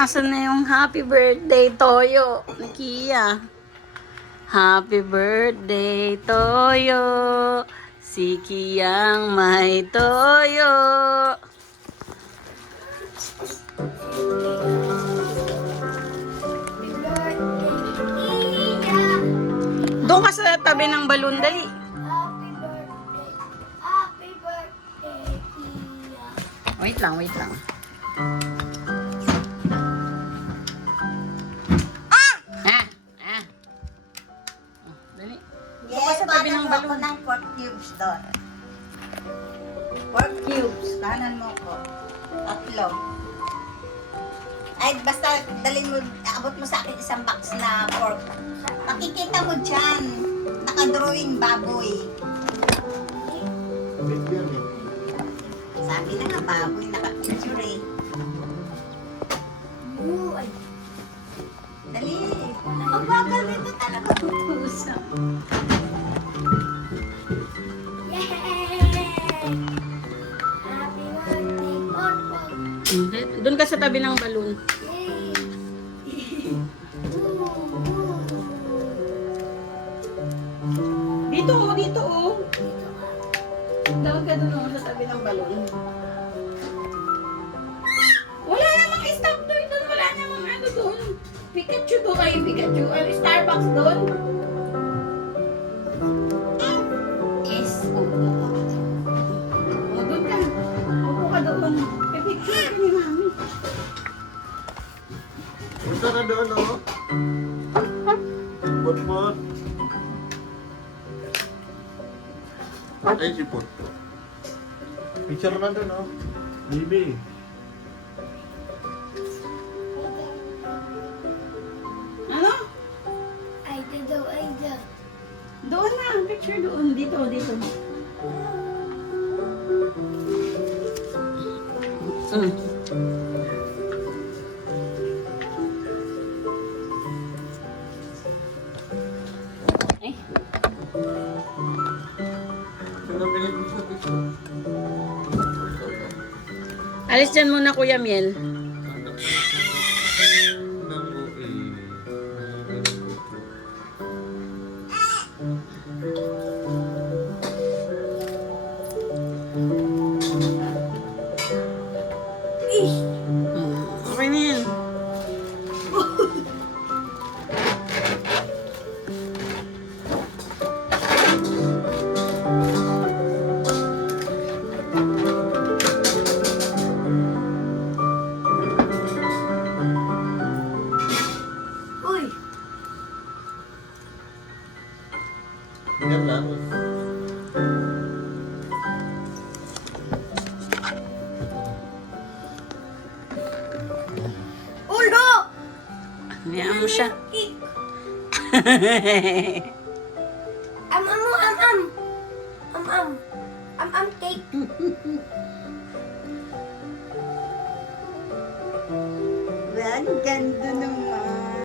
Nasaan na yung happy birthday, Toyo? Ni Kia. Happy birthday, Toyo. Si Kiyang may Toyo. Doon ka sa tabi ng balon, dali. Happy birthday. Happy birthday, Kia. Wait lang, wait lang. Dali. Doon ka Yes, sa tabi ng paano mo ako balon. ng 4 cubes doon? 4 cubes. Kanan mo ko. 3. Ay, basta dalhin mo, abot mo sa akin isang box na pork. Makikita mo dyan. Nakadrawing baboy. Sabi na nga, baboy. Naka-picture eh. Ooh, ay. Dali. Ang bagal nito talaga tutusap. Yay! Happy birthday, Porpog. Doon ka sa tabi ng balon. Yay! Dito oh, dito oh. Tawag ka doon sa tabi ng balon. Wala namang stop toy doon. Wala namang ano doon. Pikachu doon kayo, Pikachu. Ano, Starbucks doon? Yes. O, doon ka. Upo ka doon. Pipicture ka ni Mami. Punta na doon, oh. Put. Ay, si Put. Picture na doon, oh. Bibi. Ano? Aida daw, Aida. Doon na. Picture doon. Dito, dito. Ay. Sino binigay mo sa picture? Alis dyan muna, Kuya Miel. Okay na yan. Uy! Yan lang. Ulo! Hayaan mo siya. Am-am mo, am-am. Am-am. Am-am cake. Ang ganda naman.